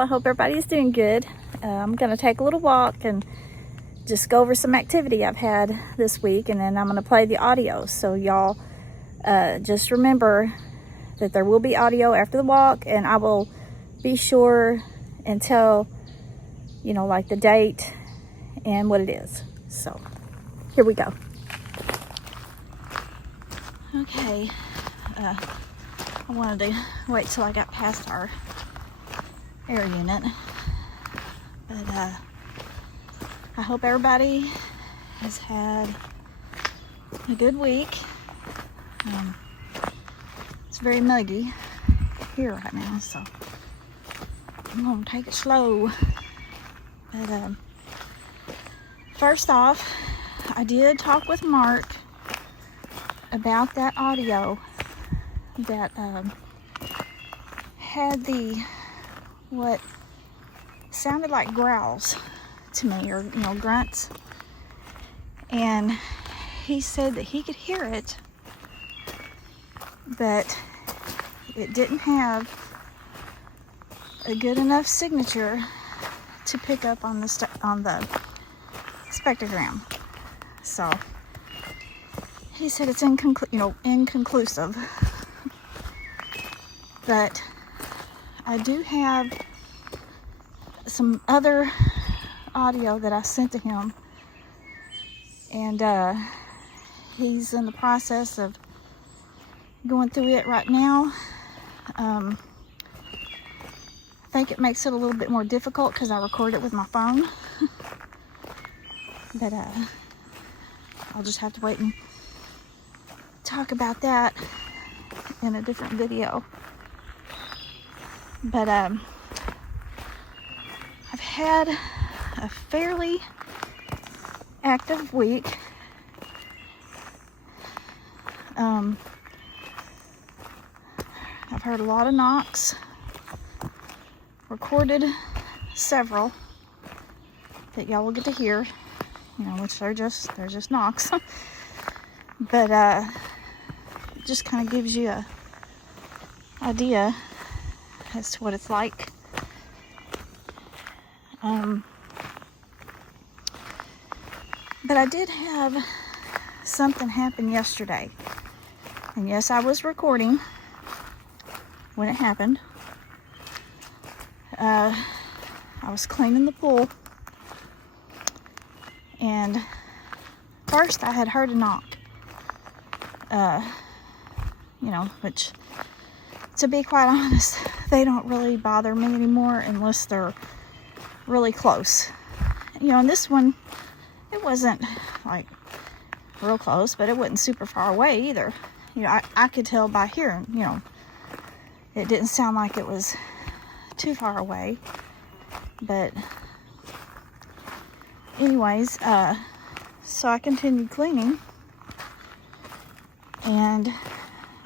I hope everybody's doing good. I'm going to take a little walk and just go over some activity I've had this week, and then I'm going to play the audio. So y'all just remember that there will be audio after the walk, and I will be sure and tell, you know, like the date and what it is. So here we go. Okay, I wanted to wait till I got past our air unit, but I hope everybody has had a good week. It's very muggy here right now, so I'm gonna take it slow. But first off, I did talk with Mark about that audio that had what sounded like growls to me, or grunts, and he said that he could hear it, but it didn't have a good enough signature to pick up on the spectrogram. So he said it's inconclusive. But I do have some other audio that I sent to him, and he's in the process of going through it right now. I think it makes it a little bit more difficult because I record it with my phone. But I'll just have to wait and talk about that in a different video. But I've had a fairly active week. I've heard a lot of knocks, recorded several that y'all will get to hear, which they're just knocks. But it just kind of gives you a idea as to what it's like. But I did have something happen yesterday, and yes, I was recording when it happened. I was cleaning the pool, and first I had heard a knock, which, to be quite honest, they don't really bother me anymore unless they're really close. And this one, it wasn't like real close, but it wasn't super far away either. I could tell by hearing, it didn't sound like it was too far away. But anyways, so I continued cleaning, and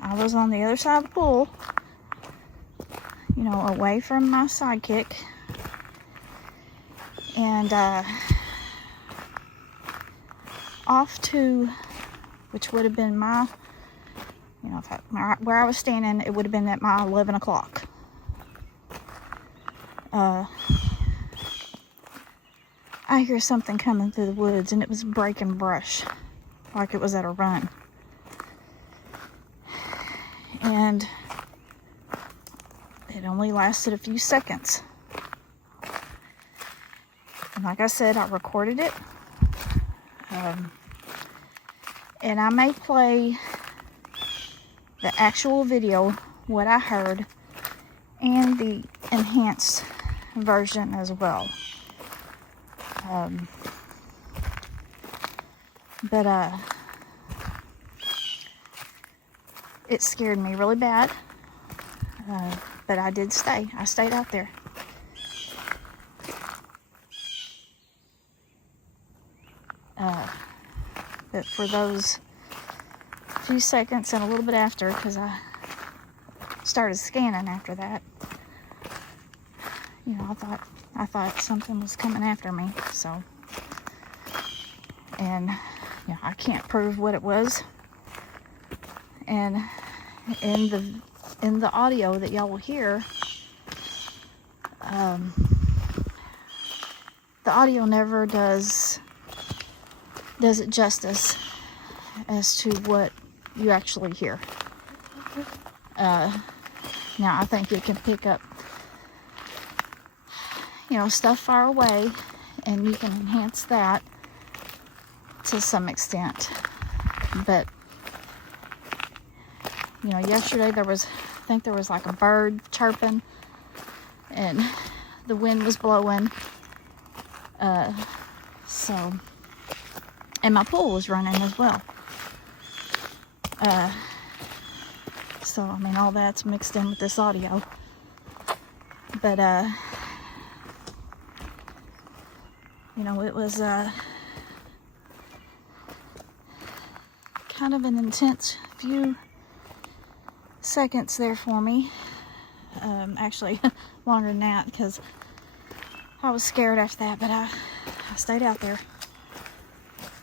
I was on the other side of the pool, away from my sidekick, and off to, which would have been my, where I was standing, it would have been at my 11 o'clock. I hear something coming through the woods, and it was breaking brush, like it was at a run. And it only lasted a few seconds. And like I said, I recorded it. And I may play the actual video, what I heard, and the enhanced version as well. But it scared me really bad. But I did stay. I stayed out there. But for those few seconds and a little bit after, because I started scanning after that, I thought something was coming after me. So, and I can't prove what it was. And in the audio that y'all will hear, the audio never does it justice as to what you actually hear. Now I think it can pick up, you know, stuff far away, and you can enhance that to some extent. But, you know, yesterday I think there was like a bird chirping, and the wind was blowing. And my pool was running as well. So, I mean, all that's mixed in with this audio. But, you know, it was kind of an intense few seconds there for me. Actually, longer than that, because I was scared after that, but I stayed out there.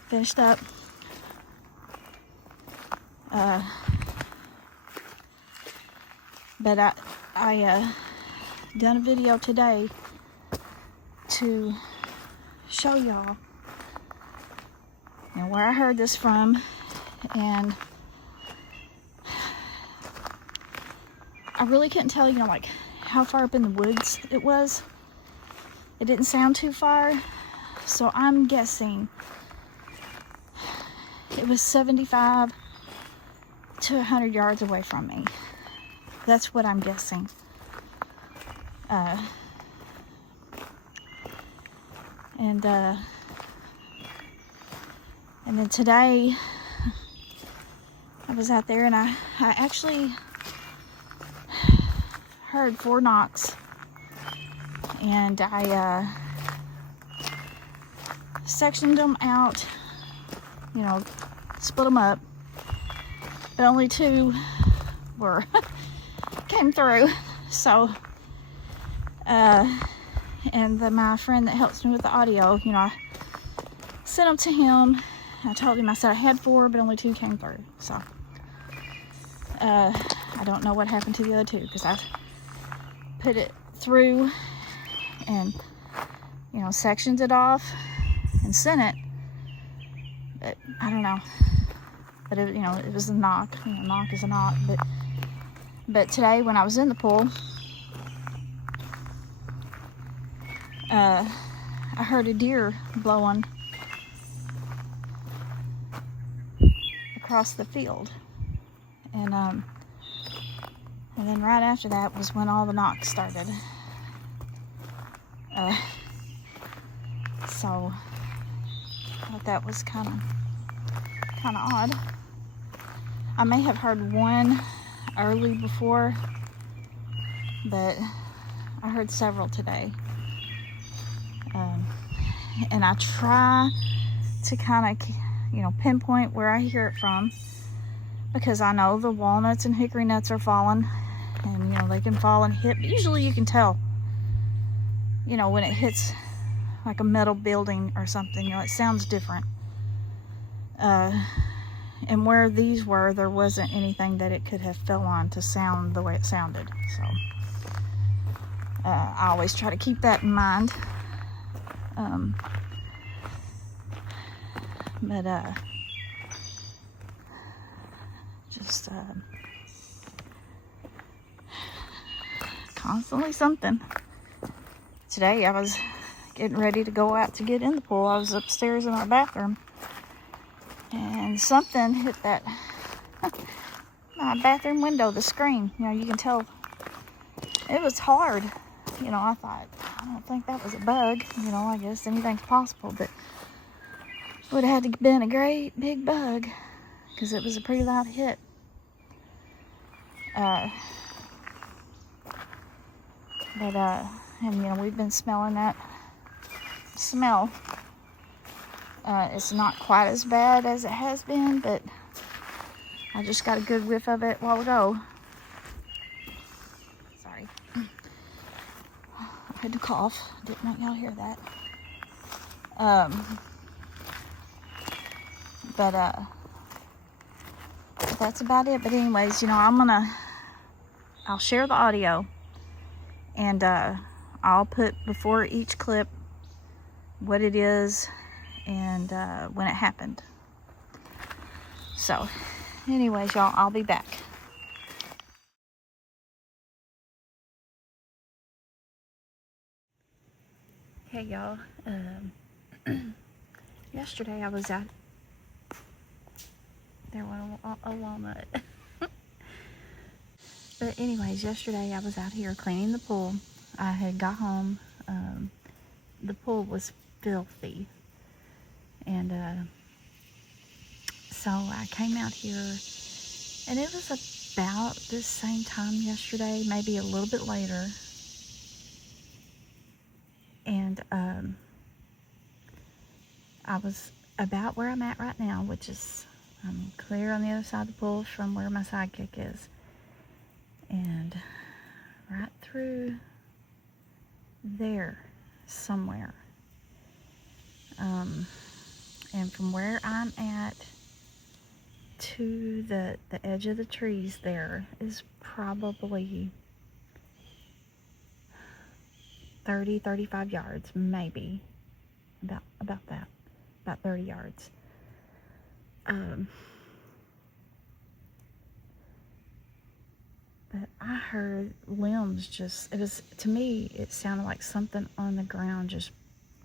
Finished up. But I done a video today to show y'all, you know, where I heard this from, and I really couldn't tell, you know, like how far up in the woods it was. It didn't sound too far, so I'm guessing it was 75 to 100 yards away from me. That's what I'm guessing. And then today I was out there, and I actually heard 4 knocks, and I sectioned them out, you know, split them up, but only 2 were came through. So and my friend that helps me with the audio, you know, I sent them to him. I told him, I said I had 4, but only 2 came through. So I don't know what happened to the other 2, because I put it through and, you know, sectioned it off and sent it. But I don't know. But it, you know, it was a knock. You know, knock is a knock. But today when I was in the pool, I heard a deer blowing across the field, and then right after that was when all the knocks started. So I thought that was kind of odd. I may have heard one early before, but I heard several today. And I try to kind of, you know, pinpoint where I hear it from, because I know the walnuts and hickory nuts are falling, and, you know, they can fall and hit, but usually you can tell, you know, when it hits like a metal building or something, you know, it sounds different. And where these were, there wasn't anything that it could have fell on to sound the way it sounded. So I always try to keep that in mind. But just constantly something. Today I was getting ready to go out to get in the pool. I was upstairs in our bathroom, and something hit that my bathroom window, the screen. You know, you can tell it was hard. You know, I thought, I don't think that was a bug. You know, I guess anything's possible, but it would have had to been a great big bug, because it was a pretty loud hit. And you know, we've been smelling that smell. It's not quite as bad as it has been, but I just got a good whiff of it a while ago. Sorry. I had to cough. Didn't want y'all to hear that. But that's about it. But anyways, you know, I'll share the audio, and I'll put before each clip what it is and when it happened. So anyways, y'all, I'll be back. Hey y'all, yesterday I was out, there went a walnut. But anyways, yesterday I was out here cleaning the pool. I had got home, the pool was filthy, and so I came out here, and it was about this same time yesterday, maybe a little bit later, and I was about where I'm at right now, which is I'm clear on the other side of the pool from where my sidekick is, and right through there somewhere, and from where I'm at to the edge of the trees there is probably 30-35 yards, maybe about that, about 30 yards. But I heard limbs just, it was, to me, it sounded like something on the ground just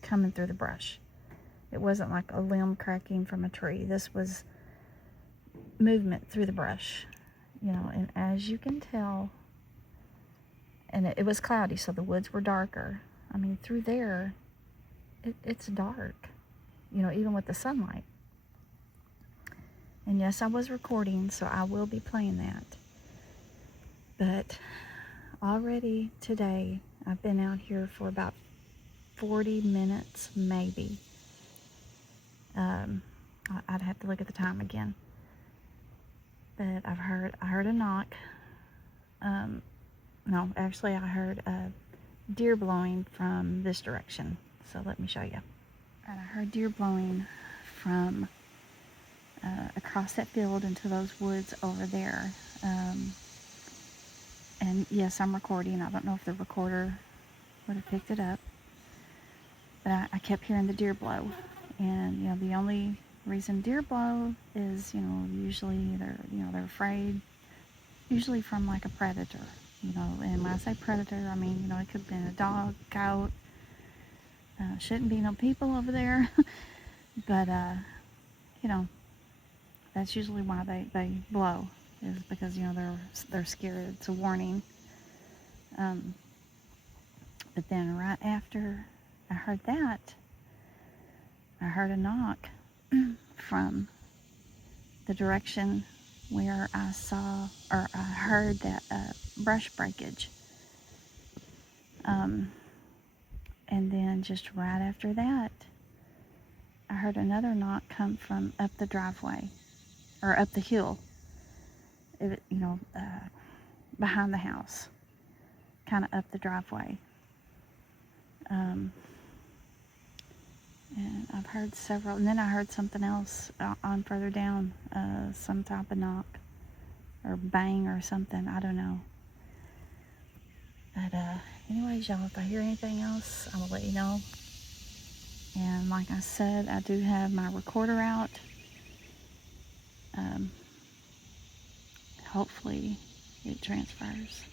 coming through the brush. It wasn't like a limb cracking from a tree. This was movement through the brush, you know, and as you can tell, and it was cloudy, so the woods were darker. I mean, through there, it's dark, you know, even with the sunlight. And yes, I was recording, so I will be playing that. But already today, I've been out here for about 40 minutes, maybe. I'd have to look at the time again. But I heard a knock. No, actually I heard a deer blowing from this direction. So let me show you. And I heard deer blowing from across that field into those woods over there. And yes, I'm recording. I don't know if the recorder would have picked it up. But I kept hearing the deer blow. And, you know, the only reason deer blow is, you know, usually they're afraid, usually from like a predator, you know. And when I say predator, I mean, you know, it could have been a dog, coyote, shouldn't be no people over there. But, you know, that's usually why they blow, is because, you know, they're scared. It's a warning. But then right after I heard that, I heard a knock from the direction where I saw, or I heard that brush breakage. And then just right after that, I heard another knock come from up the driveway, or up the hill, you know, behind the house, kind of up the driveway. And I've heard several, and then I heard something else on further down, some type of knock or bang or something, I don't know. But anyways, y'all, if I hear anything else, I will let you know. And like I said, I do have my recorder out. Hopefully it transfers.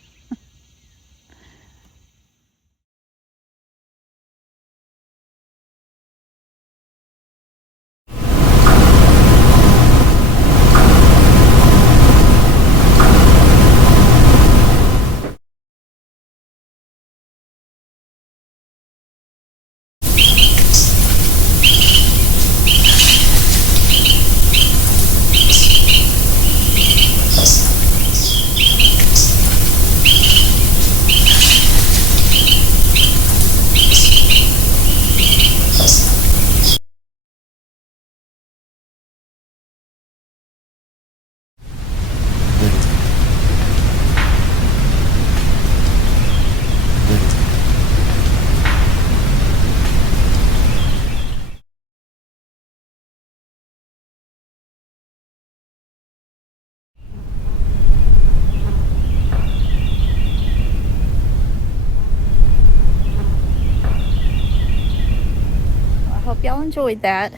y'all enjoyed that.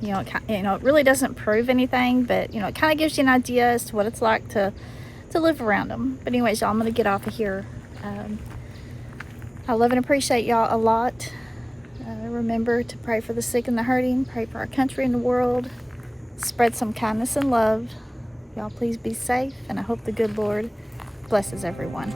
You know, it really doesn't prove anything, but you know, it kind of gives you an idea as to what it's like to live around them. But anyways, y'all, I'm gonna get off of here. I love and appreciate y'all a lot. Remember to pray for the sick and the hurting, pray for our country and the world, spread some kindness and love. Y'all please be safe, and I hope the good Lord blesses everyone.